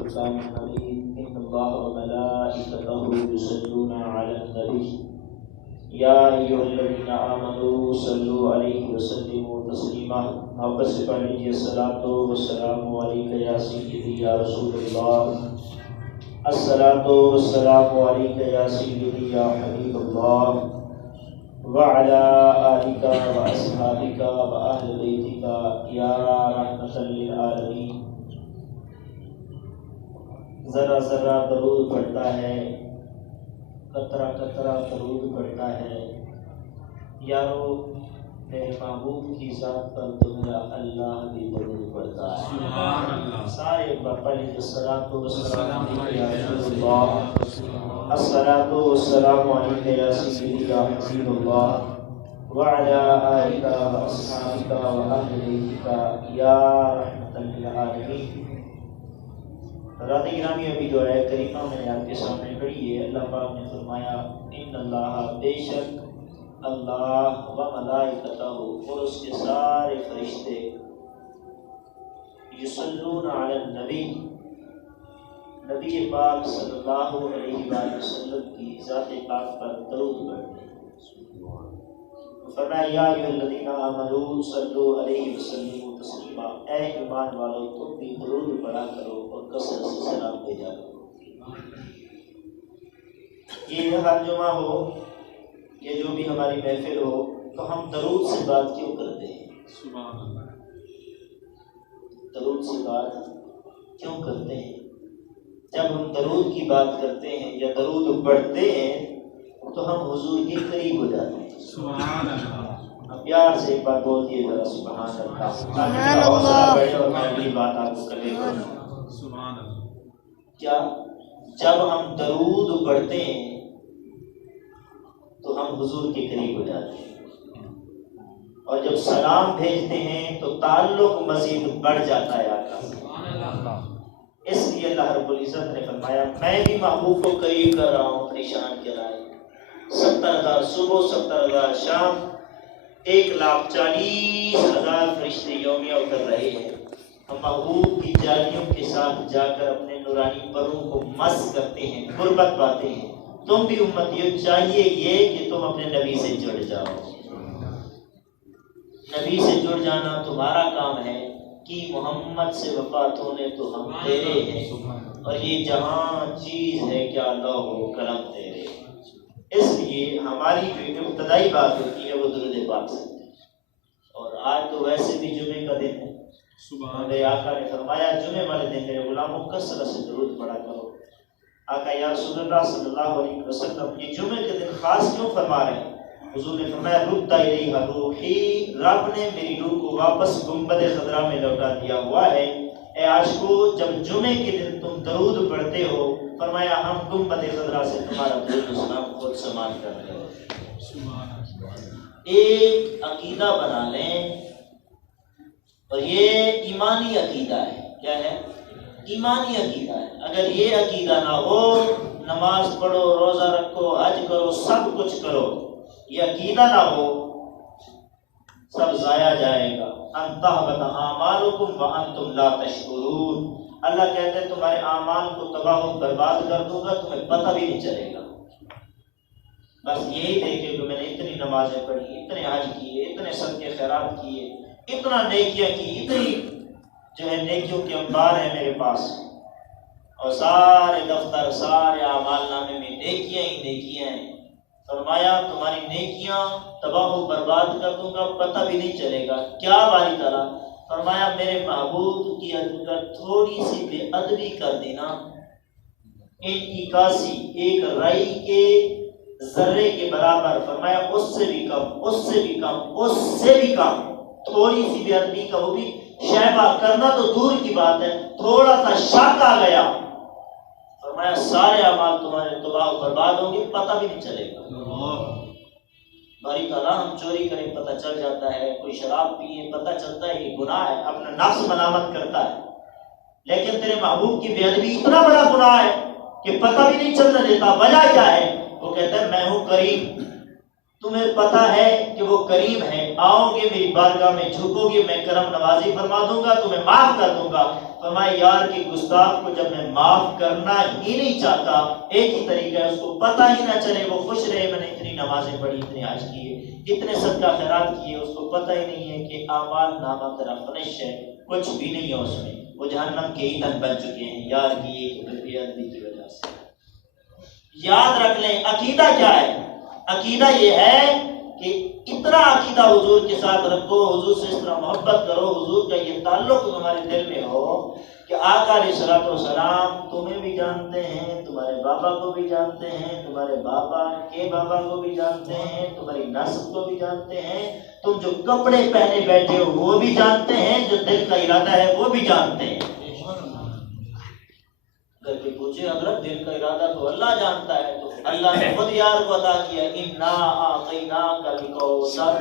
والفرقان الحميد إن الله وملائكته يصلون على النبي يا أيها الذين آمنوا صلوا عليه وسلموا تسليما محبت سے پڑھ لیجیے الصلاۃ والسلام علیک یا سیدی یا رسول اللہ الصلاۃ والسلام علیک یا سیدی یا حبیب اللہ وعلى آلك وأصحابك وأهل بيتك يا رحمة للعالمين. ذرا ذرا درود پڑھتا ہے، قطرہ قطرہ درود پڑھتا ہے. یارو میرے محبوب کی ذات پر تو میرا اللہ بھی درود پڑھتا ہے. سبحان اللہ. سارے پڑھیں الصلاۃ والسلام علیک یا رسول اللہ الصلاۃ والسلام علیک یا سیدی یا حبیب اللہ وعلی آلک واصحابک واہل بیتک یا رحمۃ للعالمین. رات گرامی ابھی جو ہے کریمہ میں نے آپ کے سامنے پڑھی ہے. اللہ پاک نے فرمایا ان اللہ بے شک اللہ و ملائکتہ اور اس کے سارے فرشتے یصلون علی النبی نبی پاک صلی اللہ علیہ وآلہ وسلم کی ذات پاک پر درود پڑھتے ہیں. فرمایا یا ایھا الذین آمنوا صلوا علیہ وسلموا تسلیما، اے ایمان والو تم بھی درود پڑھا کرو اور کثرت سے سلام بھیجا کرو. یہ ہر جمعہ ہو یہ جو بھی ہماری محفل ہو تو ہم درود سے بات کیوں کرتے ہیں؟ سبحان اللہ. درود سے بات کیوں کرتے ہیں؟ جب ہم درود کی بات کرتے ہیں یا درود پڑھتے ہیں تو ہم حضور کے قریب ہو جاتے ہیں. سبحان اللہ. اب پیار سے ایک بار بول دیے ذرا سبحان اللہ. سبحان اللہ. اور میں اگلی بات آپ کو کرنے کو سبحان اللہ. کیا جب ہم درود پڑھتے ہیں تو ہم حضور کے قریب ہو جاتے ہیں، اور جب سلام بھیجتے ہیں تو تعلق مزید بڑھ جاتا ہے آقا سے. اس لیے اللہ رب العزت نے فرمایا میں بھی محبوب کو قریب کر رہا ہوں اپنی شان کے رائے. 70,000 صبح 70,000 شام 1,40,000 فرشتے یومیہ اتر رہے ہیں. ہم محبوب کی جالیوں کے ساتھ جا کر اپنے نورانی پروں کو مس کرتے ہیں، قربت پاتے ہیں. تم بھی امتیوں چاہیے یہ کہ تم اپنے نبی سے جڑ جاؤ. نبی سے جڑ جانا تمہارا کام ہے کہ محمد سے وفات ہونے تو ہم تیرے ہیں، اور یہ جہاں چیز ہے کیا لوح و قلم تیرے. اس لیے ہماری جو ابتدائی بات ہوتی ہے وہ درود پاک سے. اور آج تو ویسے بھی جمعے کا دن ہے. میرے آقا نے فرمایا جمعے والے دن میرے غلاموں کثرت سے درود پڑھا کرو. آقا یا رسول اللہ صلی اللہ علیہ وسلم یہ جمعے کے دن خاص کیوں فرما رہے ہیں؟ حضور نے فرمایا رد الیہ روحی، رب نے میری روح کو واپس گنبد خضرا میں لوٹا دیا ہوا ہے. اے عاشقو جب جمعے کے دن تم درود پڑھتے ہو فرمایا ہم گنبد خضرا سے تمہارا درود و سلام خود سماعت کر رہے ہیں. ایک عقیدہ بنا لیں، اور یہ ایمانی عقیدہ ہے. کیا ہے؟ ایمانی عقیدہ ہے. اگر یہ عقیدہ نہ ہو نماز پڑھو، روزہ رکھو، حج کرو، سب کچھ کرو، یہ عقیدہ نہ ہو سب ضائع جائے گا. ان تحبط اعمالکم وانتم لا تشعرون. اللہ کہتے ہیں تمہارے اعمال کو تباہ و برباد کر دوں گا، تمہیں پتہ بھی نہیں چلے گا. بس یہی دیکھے کہ میں نے اتنی نمازیں پڑھی، اتنے حج کیے، اتنے صدقے خیرات کیے، اتنا نیکیاں کی، اتنی جو ہے نیکیوں کے انبار ہیں میرے پاس، اور سارے دفتر سارے اعمال نامے میں نیکیاں ہی نیکیاں ہیں. فرمایا تمہاری نیکیاں تباہ و برباد کر دوں گا، پتہ بھی نہیں چلے گا. کیا باری تعالیٰ؟ فرمایا میرے محبوب کی اگر تھوڑی سی بے ادبی کر دینا، ایک 81 ایک رائی کے ذرے کے برابر، فرمایا اس سے بھی کم، اس سے بھی کم، اس سے بھی کم، تھوڑی سی بے ادبی کا، وہ بھی شیبہ کرنا تو دور کی بات ہے، تھوڑا سا شک آ گیا فرمایا سارے اعمال تمہارے تباہ و برباد ہوں گے، پتہ بھی نہیں چلے گا. باری تعالیٰ ہم چوری کریں پتہ چل جاتا ہے، کوئی شراب پیے پتہ چلتا ہے یہ گناہ ہے، اپنا نفس ملامت کرتا ہے. لیکن تیرے محبوب کی بے ادبی اتنا بڑا گناہ ہے کہ پتہ بھی نہیں چلنے دیتا. وجہ کیا ہے؟ وہ کہتا ہے میں ہوں کریم. تمہیں پتہ ہے کہ وہ کریم ہے، آؤ گے میری بارگاہ میں جھکو گے، میں کرم نوازی فرما دوں گا، تمہیں معاف کر دوں گا. فرمایا یار کی گستاخ کو جب میں معاف کرنا ہی نہیں چاہتا، ایک ہی طریقہ ہے، اس کو پتہ ہی نہ چلے، وہ خوش رہے میں نے اتنی نمازیں پڑھی، اتنے حج کیے، اتنے صدقہ خیرات کیے، اس کو پتہ ہی نہیں ہے کہ اعمال نامہ تیرا فنش ہے، کچھ بھی نہیں ہے اس میں، وہ جہنم کے ایندھن بن چکے ہیں یار کی ایک بے ادبی کی وجہ سے۔ یاد رکھ لیں عقیدہ کیا ہے؟ عقیدہ یہ ہے کہ اتنا عقیدہ حضور کے ساتھ رکھو، حضور سے اس طرح محبت کرو، حضور کا یہ تعلق تمہارے دل میں ہو کہ آقا علیہ الصلوۃ والسلام تمہیں بھی جانتے ہیں، تمہارے بابا کو بھی جانتے ہیں، تمہارے بابا کے بابا کو بھی جانتے ہیں، تمہاری نسل کو بھی جانتے ہیں، تم جو کپڑے پہنے بیٹھے ہو وہ بھی جانتے ہیں، جو دل کا ارادہ ہے وہ بھی جانتے ہیں۔ کر کے پوچھے حضرت دل کا ارادہ تو اللہ جانتا ہے، تو اللہ نے خود یار کو عطا کیا، انا اعطیناک الکوثر،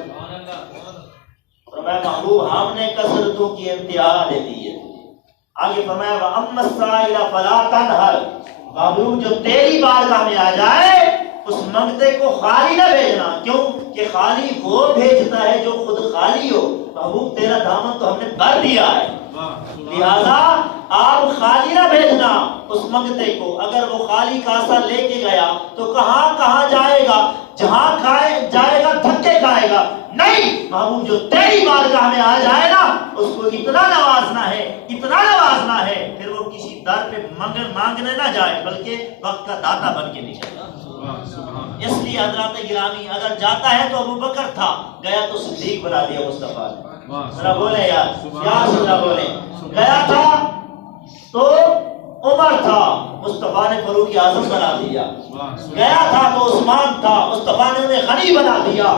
فرمایا محبوب ہم نے کثرتوں کی انتہا دے دی ہے۔ آگے فرمایا واما السائل فلا تنہر، محبوب جو تیری بارگاہ میں آ جائے اس منگتے کو خالی نہ بھیجنا، کیوں کہ خالی وہ بھیجتا ہے جو خود خالی ہو، محبوب تیرا دامن تو ہم نے بھر دیا ہے، لہذا آپ خالی نہ بھیجنا اس منگتے کو۔ اگر وہ خالی کاسا لے کے گیا تو کہاں کہاں جائے گا، جہاں جائے گا دھکے کھائے گا، نہیں محبوب جو تیری بارگاہ میں آ جائے نا اس کو اتنا نوازنا ہے، اتنا نوازنا ہے، پھر وہ کسی در پہ مانگنے نہ جائے بلکہ وقت کا داتا بن کے نکلے گا۔ اس لیے حضرات گرامی اگر جاتا ہے تو ابو بکر تھا، گیا تو صدیق بنا دیا مصطفیٰ نے، ذرا بولے یار ذرا بولے، گیا تھا تو عمر تھا، مصطفیٰ نے فاروق اعظم بنا دیا، گیا تھا تو عثمان تھا، مصطفیٰ نے انہیں غنی بنا دیا،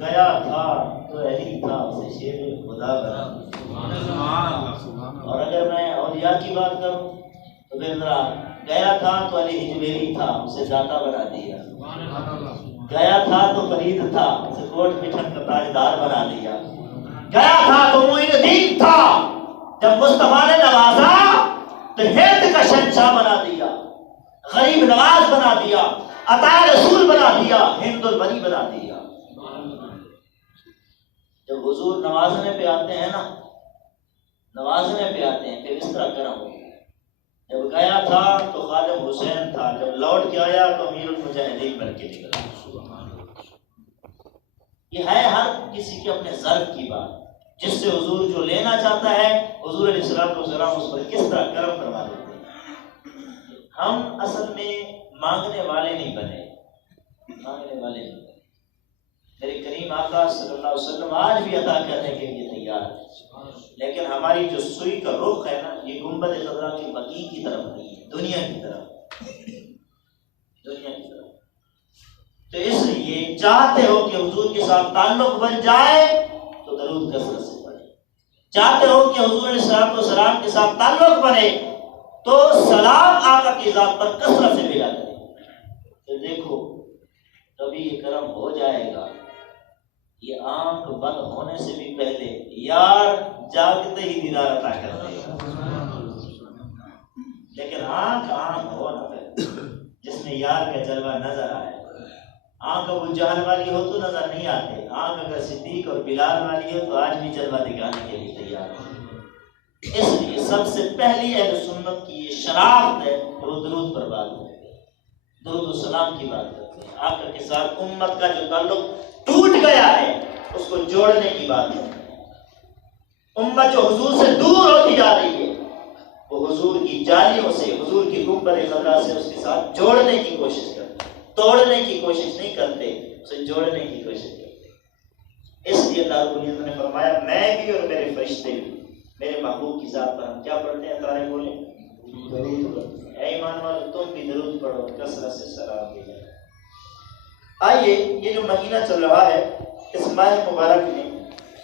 گیا تھا تو علی تھا، اسے شیر خدا بنا دیا۔ اور اگر میں اولیاء کی بات کروں تو پھر ذرا گیا تھا تو علی حجویری تھا، اسے داتا بنا دیا، گیا تھا تو فرید تھا، اسے کوٹ پٹھن کا تاجدار بنا دیا، گیا تھا تو معین الدین تھا، جب مصطفیٰ نے نوازا تو ہند کا شہنشاہ بنا دیا، غریب نواز بنا دیا، عطا رسول بنا دیا، ہند الولی بنا دیا۔ جب حضور نوازنے پہ آتے ہیں نا، نوازنے پہ آتے ہیں پھر اس طرح کرم ہو۔ جب گیا تھا تو خادم حسین تھا، جب لوٹ کے آیا تو امیر المجاہدین بن کے نکلا۔ یہ ہے ہر کسی کے اپنے ظرف کی بات، جس سے حضور جو لینا چاہتا ہے حضور علیہ الصلوۃ والسلام اس پر کس طرح کرم فرما دیتے ہیں۔ ہم اصل میں مانگنے والے نہیں بنے، مانگنے والے نہیں بنے۔ میرے کریم آقا صلی اللہ علیہ وسلم آج بھی عطا کرنے کے لیے تیار ہے، لیکن ہماری جو سوئی کا رخ ہے نا یہ گنبد خضرا کے بقیع کی طرف نہیں ہے، دنیا کی طرف، دنیا کی طرف۔ تو اس لیے چاہتے ہو کہ حضور کے ساتھ تعلق بن جائے تو درود کثرت سے پڑھیں، چاہتے ہو کہ حضور علیہ الصلوۃ والسلام کے ساتھ تعلق بنے تو سلام آقا کی ذات پر کثرت سے بھیجا کریں۔ تو دیکھو کبھی یہ کرم ہو جائے گا، یہ آنکھ بند ہونے سے بھی پہلے یار جاگتے ہی دیدار عطا کر دے گا، لیکن آنکھ ہو نہ پہلے، جس میں یار کا جلوہ نظر آئے۔ آنکھ ابو جہل والی ہو تو نظر نہیں آتے، آنکھ اگر صدیق اور بلال والی ہو تو آج بھی جلوہ دکھانے کے لیے تیار ہے۔ اس لیے سب سے پہلی اہل سنت کی یہ شرافت ہے کہ وہ درود پر بات کرتے ہیں، درود و سلام کی بات کرتے ہیں، آقا کے ساتھ امت کا جو تعلق ٹوٹ گیا ہے اس کو جوڑنے کی بات ہے۔ امت جو حضور سے دور ہوتی جا رہی ہے وہ حضور کی جالیوں سے، حضور کی گنبد خضرا سے اس کے ساتھ جوڑنے کی کوشش کرتے، توڑنے کی کوشش نہیں کرتے، اسے جوڑنے کی کوشش کرتے۔ اس لیے اللہ رب العزت نے فرمایا میں بھی اور میرے فرشتے بھی میرے محبوب کی ذات پر ہم کیا پڑھتے ہیں، تارے بولیں درود پڑھتے ہیں۔ اے ایمان والو تم بھی درود پڑھو، کثرت سے سلام بھیجو۔ آئیے یہ جو مہینہ چل رہا ہے اس ماہ مبارک میں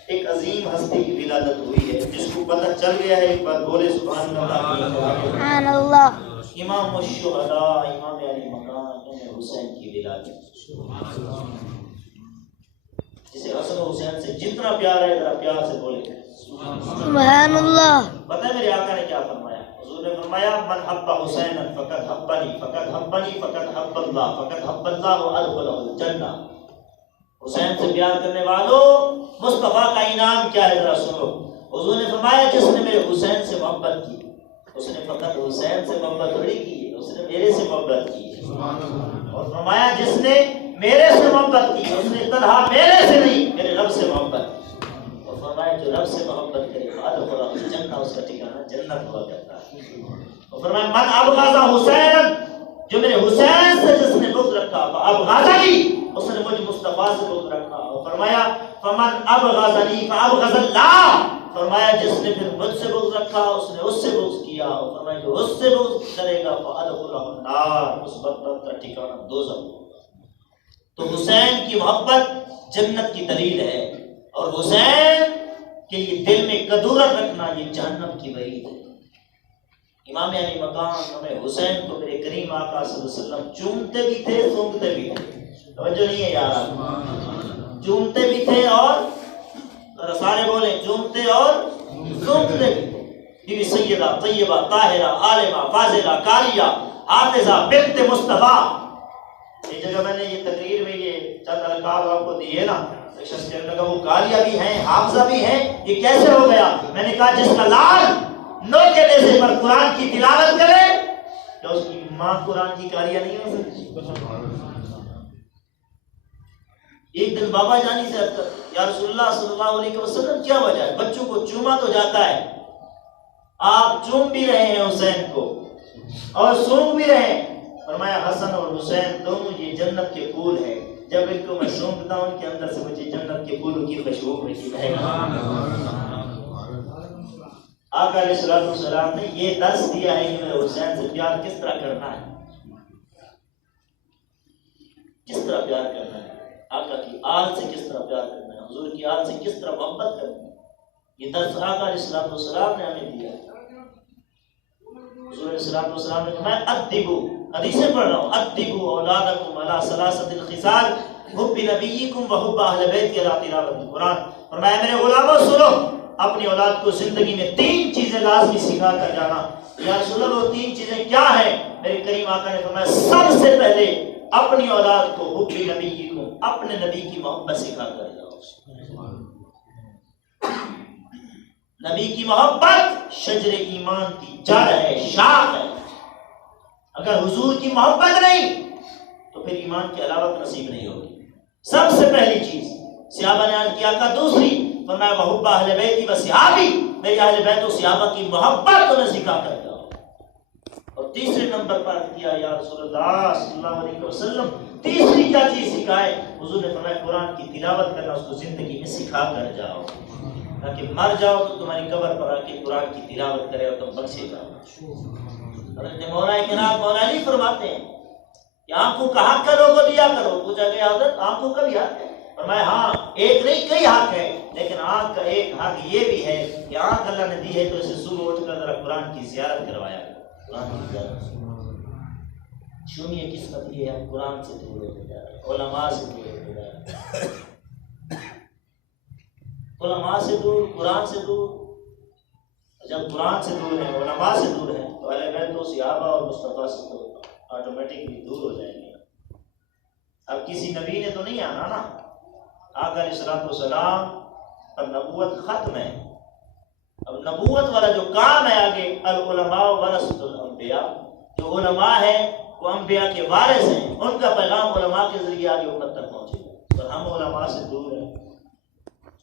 ایک عظیم ہستی کی ولادت ہوئی ہے، جس کو پتہ چل گیا ہے، ایک بار بولے سبحان اللہ۔ امام الشہداء امام علی مقام امام حسین کی ولادت، جسے حسن و حسین سے جتنا پیار ہے ذرا پیار سے بولے سبحان اللہ۔ پتہ ہے میرے آقا نے کیا فرمایا؟ حضور نے فرمایا من حب حسینا فقد حبنی فقد حبنی فقد حب اللہ فقد حب اللہ وادخلہ الجنہ۔ حسین سے پیار کرنے والوں مصطفیٰ کا انعام کیا ہے ذرا سنو، حضور نے فرمایا جس نے میرے حسین سے محبت کی اس نے فقط حسین سے محبت تھوڑی کی ہے، اس نے میرے سے محبت کی ہے۔ اور فرمایا جس نے میرے سے محبت کی اس نے تنہا میرے سے نہیں میرے رب سے محبت کی۔ اور فرمایا جو رب سے محبت کرے ادخل جنت، اس کا ٹھکانہ جنت ہوا کرتا ہے۔ اور فرمایا من ابغض حسین، جو میرے حسین سے جس نے بغض رکھا ابغضنی، اس نے مجھ مصطفیٰ سے بغض رکھا۔ اور فرمایا فمن ابغضنی فابغض اللہ، فرمایا جس نے پھر مجھ سے بغض رکھا اس نے اس سے بغض کیا۔ اور فرمایا جو اس سے بغض کرے گا فادخلہ النار، اس بدبخت کا ٹھکانہ دوزخ ہوگا۔ تو حسین کی محبت جنت کی دلیل ہے، اور حسین کے یہ دل میں کدورت رکھنا یہ جہنم کی وعید ہے۔ امام علی مقام ہمیں حسین کو میرے کریم آقا صلی اللہ علیہ وسلم چومتے بھی تھے سونگتے بھی تھے۔ توجہ نہیں ہے یار، چومتے بھی تھے اور سارے بولیں چومتے اور سونگتے بھی تھے۔ بی بی سیدہ طیبہ طاہرہ عالمہ فاضلہ قاریہ حافظہ بنت مصطفیٰ، ایک جگہ میں نے یہ تقریر میں یہ چند القاب آپ کو دیے نا، ایک شخص کہنے لگا وہ قاریہ بھی ہیں حافظہ بھی ہیں، یہ کیسے ہو گیا؟ میں نے کہا جس کا لال نو کے نیزے پر قرآن کی تلاوت کرے تو اس کی ماں قرآن کی قاریہ نہیں ہو سکتی۔ ایک دن بابا جانی سے عرض کرتے یا رسول اللہ صلی اللہ علیہ وسلم کیا وجہ ہے؟ بچوں کو چوما تو جاتا ہے، آپ چوم بھی رہے ہیں حسین کو اور سونگ بھی رہے ہیں۔ فرمایا حسن اور حسین دونوں یہ جنت کے پھول ہیں، جب ان کو میں سونگتا ہوں ان کے اندر سے مجھے جنت کے پھولوں کی خوشبو ملتی ہے۔ آقا علیہ الصلوۃ والسلام نے یہ درس دیا ہے کہ میرے حسین سے پیار کس طرح کرنا ہے، کس طرح پیار کرنا ہے، آقا کی آل سے کس طرح پیار کرنا ہے، حضور کی آل سے کس طرح محبت کرنا ہے، یہ درس آقا علیہ الصلوۃ والسلام نے ہمیں دیا ہے۔ حضور علیہ الصلوۃ والسلام نے فرمایا ادبوا، حدیثیں پڑھ رہا ہوں، ادبوا اولادکم علی ثلاثۃ الخصال حب نبیکم وحب اہل بیت علی تلاوت القرآن۔ فرمایا میرے غلاموں سنو، اپنی اولاد کو زندگی میں 3 چیزیں لازمی سکھا کر جانا۔ یا رسول اللہ وہ 3 چیزیں کیا ہیں؟ میرے کریم آقا نے فرمایا سب سے پہلے اپنی اولاد کو حب نبی کو، اپنے نبی کی محبت سکھا کر جاؤ۔ نبی کی محبت شجر ایمان کی جڑ ہے، شاخ ہے۔ اگر حضور کی محبت نہیں تو پھر ایمان کی علاوت نصیب نہیں ہوگی۔ سب سے پہلی چیز صحابہ نے عرض کیا کہ دوسری فرمایا وحب اہل بیتی و صحابی، میرے اہل بیت و صحابہ کی محبت تمہیں سکھا کر جاؤ۔ اور تیسرے نمبر پر کیا یا رسول اللہ صلی اللہ علیہ وسلم تیسری کیا چیز سکھائے؟ حضور نے فرمایا قرآن کی تلاوت کرنا، اس کو زندگی میں سکھا کر جاؤ تاکہ مر جاؤ تو تمہاری قبر پر آ کے قرآن کی تلاوت کرے اور تم بخشے جاؤ۔ حضرت مولا جناب مولا علی فرماتے ہیں کہ آنکھوں کا حق کرو کو دیا کرو۔ پوچھا گیا حضرت آنکھوں کا بھی حق ہے؟ فرمایا ہاں، ایک نہیں کئی حق ہے، لیکن آنکھ کا ایک حق یہ بھی ہے کہ آنکھ اللہ نے دی ہے تو اسے صبح اٹھ کر ذرا قرآن کی زیارت کروایا کرو، قرآن کی زیارت۔ شونی قسمت یہ ہے قرآن سے دور ہوتے جا رہے ہیں، علماء سے دور ہوتے جا رہے ہیں، علماء سے دور، قرآن سے دور۔ جب قرآن سے دور ہے، علماء سے دور ہے تو اہل بیت و صحابہ اور مصطفیٰ سے تو آٹومیٹکلی دور ہو جائیں گے۔ اب کسی نبی نے تو نہیں آنا نا، آقا علیہ الصلوۃ والسلام پر نبوت ختم ہے۔ اب نبوت والا جو کام ہے آگے، العلماء ورثۃ الانبیاء، جو علماء ہیں وہ انبیاء کے وارث ہیں، ان کا پیغام علماء کے ذریعے آگے امت تک پہنچے گا۔ اور ہم علماء سے دور ہیں،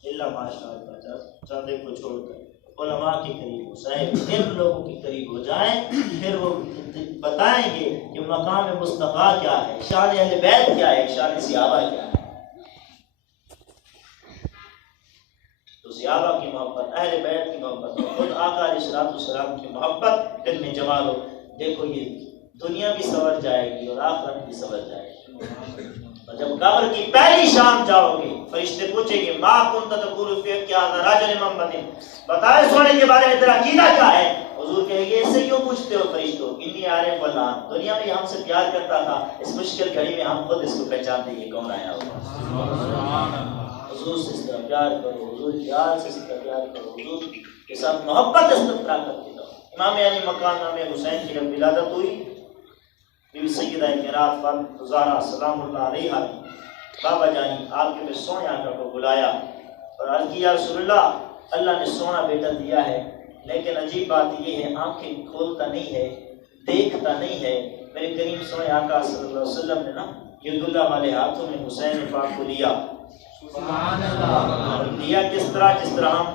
اللہ ماشاء اللہ، چاندے کو چھوڑ کر علماء کے قریب ہو، صاحب ان لوگوں کے قریب ہو جائیں، پھر وہ بتائیں گے کہ مقام مصطفیٰ کیا ہے، شان اہل بیت کیا ہے، شان صحابہ کیا ہے۔ تو صحابہ کی محبت، اہل بیت کی محبت، خود آقا علیہ الصلوۃ والسلام کی محبت دل میں جما لو، دیکھو یہ دنیا بھی سنور جائے گی اور آخرت بھی سنور جائے گی۔ اور جب قبر کی پہلی شام جاؤ گے، فرشتے پوچھیں گے ما کنت تقول فی کیا رجل محمد، بتائے سونے کے بارے میں تیرا عقیدہ کیا ہے؟ حضور کہیں گے اس سے کیوں پوچھتے ہو فرشتوں، انی عارف واللہ، دنیا میں ہم سے پیار کرتا تھا، اس مشکل گھڑی میں ہم خود اس کو پہچانتے ہیں کون آیا ہوگا۔ حضور سے اس طرح پیار کرو، حضور کی آل سے اس طرح پیار کرو، حضور کے ساتھ محبت استقرا کرتے جاؤ۔ امام علی مقام نام حسین کی جب ولادت ہوئی، بی بی سیدہ کائنات فاطمہ زہرا سلام اللہ علیہا نے بابا جانی آپ کے میں سونے آقا کو بلایا اور عرض کیا یا رسول اللہ اللہ نے سونا بیٹا دیا ہے، لیکن عجیب بات یہ ہے آنکھیں کھولتا نہیں ہے، دیکھتا نہیں ہے۔ میرے کریم سونے آقا صلی اللہ علیہ وسلم نے نا ید اللہ والے ہاتھوں میں حسین پاک کو لیا، سبحان اللہ، لیا کس طرح؟ جس طرح ہم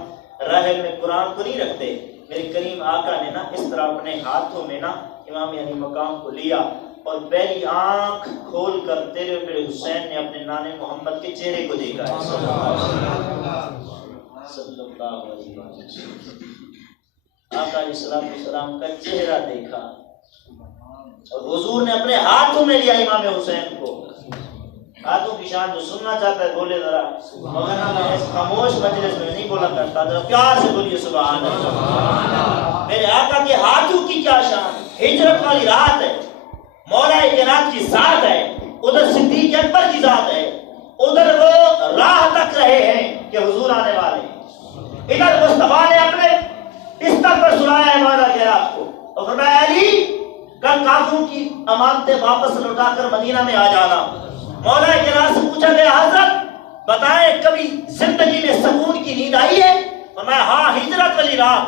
رحل میں قرآن کو نہیں رکھتے، میرے کریم آقا نے نا اس طرح اپنے ہاتھوں میں نا امام یعنی مقام کو لیا اور پہلی آنکھ کھول کر تیرے میرے حسین نے اپنے نانے محمد کے چہرے کو دیکھا ہے، صلی اللہ علیہ وسلم۔ آقا علیہ السلام کا چہرہ دیکھا اور حضور نے اپنے ہاتھوں میں لیا امام حسین کو۔ ہاتھوں کی شان جو سننا چاہتا ہے بولے ذرا، مگر میں اس خاموش مجلس میں نہیں بولا کرتا، ذرا پیار سے بولیے سبحان اللہ۔ میرے آقا کے ہاتھوں کی کیا شان، ہجرت والی رات ہے، مولا کائنات کی ذات ہے، ادھر صدیق اکبر کی ذات ہے، ادھر وہ راہ تک رہے ہیں کہ حضور آنے والے ہیں، ادھر مصطفیٰ نے اپنے بستر پر سلایا ہے مولا کائنات کو اور فرمایا علی کل کافروں کی امانتیں واپس لوٹا کر مدینہ میں آ جانا۔ مولا کائنات سے پوچھا گیا حضرت بتائیں کبھی زندگی میں سکون کی نیند آئی ہے؟ فرمایا ہاں ہجرت والی رات۔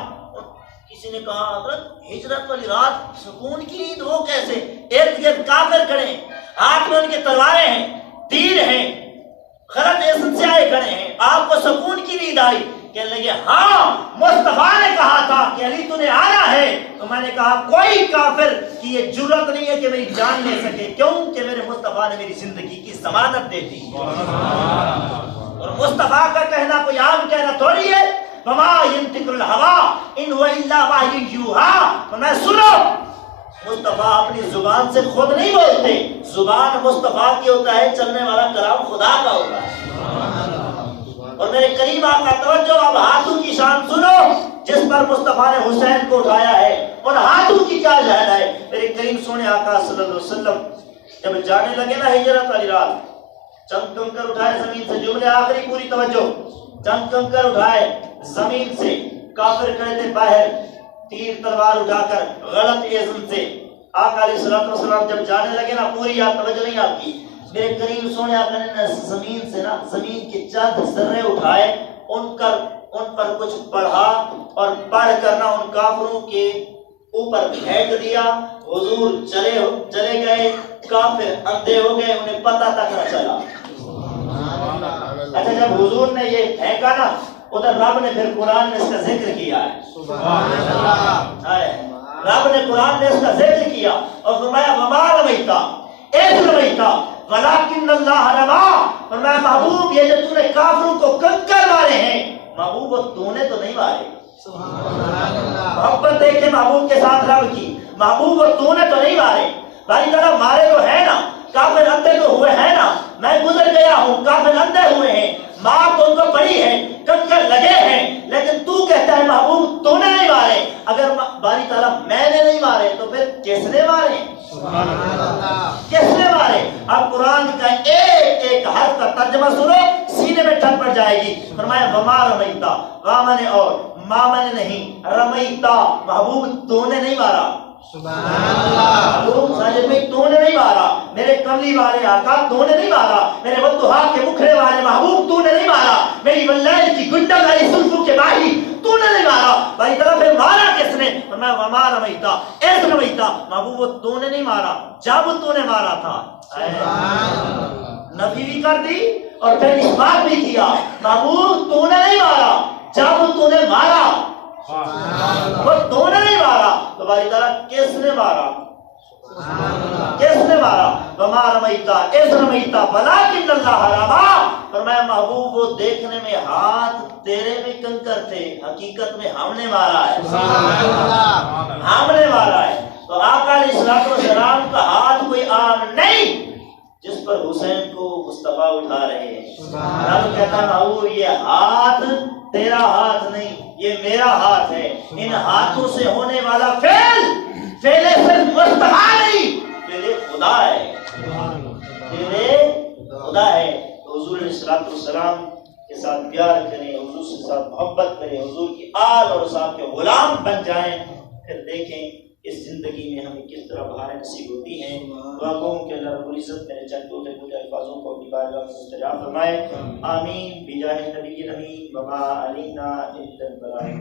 کسی نے کہا حضرت ہجرت والی رات سکون کی نیند ہو کیسے؟ ارد گرد کافر کھڑے ہیں، ہاتھ میں ان کے تلواریں ہیں، تیر ہیں، غلط ایسن سے آئے کھڑے ہیں، آپ کو سکون کی نیند آئی؟ کہنے لگے ہاں مصطفیٰ نے کہا تھا کہ علی تمہیں آنا ہے، تو میں نے کہا کوئی کافر کی یہ جرت نہیں ہے کہ میری جان لے سکے، کیوں کہ میرے مصطفیٰ نے میری زندگی کی ضمانت دے دی۔ اور مصطفیٰ کا کہنا کوئی عام کہنا تھوڑی ہے، وما ينطق الهوى ان هو الا وحی یوحی، میں سنو مصطفیٰ اپنی زبان سے خود نہیں بولتے، زبان مصطفیٰ کی ہوتا ہے، چلنے والا کلام خدا کا ہوتا ہے۔ اور میرے کریم آقا توجہ، اب ہاتھوں کی شان سنو جس پر مصطفیٰ نے حسین کو اٹھایا ہے، ان ہاتھوں کی کیا لہر ہے۔ میرے کریم سونے آقا صلی اللہ علیہ وسلم جب جانے لگے نا ہجرت والی رات، چند کنکر اٹھائے زمین سے، جملے آخری پوری توجہ، چند کنکر اٹھائے زمین سے، کافر کھڑے تھے باہر تیر تلوار اٹھا کر غلط ایزن سے۔ آقا علیہ السلام جب جانے لگے نا، پوری یاد توجہ نہیں آپ کی، میرے کریم سونے آقا نے زمین سے نا زمین کے چند ذرے اٹھائے، ان پر کچھ پڑھا اور پڑھ کر نا ان کافروں کے اوپر پھینک دیا۔ حضور چلے گئے، کافر اندھے ہو گئے، انہیں پتہ تک نہ چلا۔ اچھا جب حضور نے یہ پھینکا نا، ادھر رب نے پھر قرآن میں اس کا ذکر کیا ہے، سبحان اللہ، رب نے قرآن میں اس کا ذکر کیا اور فرمایا وما رمیتا اذ رمیتا ولکن اللہ رما، فرمایا محبوب یہ جو تو نے کافروں کو کنکر مارے ہیں، محبوب وہ تو نے تو نہیں مارے۔ محبت دیکھے محبوب کے ساتھ رب کی، محبوب وہ تو نے تو نہیں مارے، باری طرح مارے تو ہے نا، کافر اندھے تو ہوئے ہیں نا، میں گزر گیا ہوں، کافر اندھے ہوئے ہیں، ماں تو ان کو پڑی ہے، کنکر لگے ہیں، لیکن تو کہتا ہے محبوب تو نے نہیں مارے۔ اگر باری تعالیٰ میں نے نہیں مارے تو پھر کس نے مارے؟ کس نے مارے؟ اب قرآن کا ایک ایک حرف کا ترجمہ سنو، سینے میں ٹھن پڑ جائے گی۔ فرمایا وما رمیتا، وامن اور مامن نہیں، رمیتا محبوب تو نے نہیں مارا، سبحان اللہ، ساجد میں تو نے نہیں مارا، میرے کملی والے آقا تو نے نہیں مارا، میرے والدہا کے مکھڑے والے محبوب تو نے نہیں مارا، میری واللیل کی گنڈا والی سلفو کے ماہی تو نے نہیں مارا۔ بھائی طرف پھر مارا کس نے؟ فرمایا وما رمیتا اذ رمیتا، محبوب تو نے نہیں مارا جب تو نے مارا تھا۔ نفی بھی کر دی اور پھر اس بات بھی کیا، محبوب تو نے نہیں مارا جب تو نے مارا، وہ تو نے نہیں مارا تو باری تعالیٰ کس نے مارا؟ کس نے مارا؟ وما رمیتا اذ رمیتا ولکن اللہ رما، فرمایا محبوب وہ دیکھنے میں ہاتھ تیرے میں کنکر تھے، حقیقت میں ہم نے مارا ہے، ہم نے مارا ہے۔ تو آقا علیہ السلام کا ہاتھ کوئی عام نہیں جس پر حسین کو مصطفیٰ اٹھا رہے ہیں۔ رب کہتا محبوب یہ ہاتھ تیرا ہاتھ نہیں، یہ میرا ہاتھ ہے، ان ہاتھوں سے ہونے والا فعل صرف مصطفیٰ نہیں، فعل خدا ہے، فعل خدا ہے۔ تو حضور علیہ السلام کے ساتھ پیار کریں، حضور کے ساتھ محبت کریں، حضور کی آل اور صاحب کے غلام بن جائیں، پھر دیکھیں اس زندگی میں ہمیں کس طرح بہاریں نصیب ہوتی ہیں. دعا گوں کہ اللہ رب العزت میرے چند ٹوٹے پھوٹے الفاظوں کو اپنی بارگاہ میں مستجاب فرمائے. آمین بجاہ نبی الامین وما علینا الا البلاغ.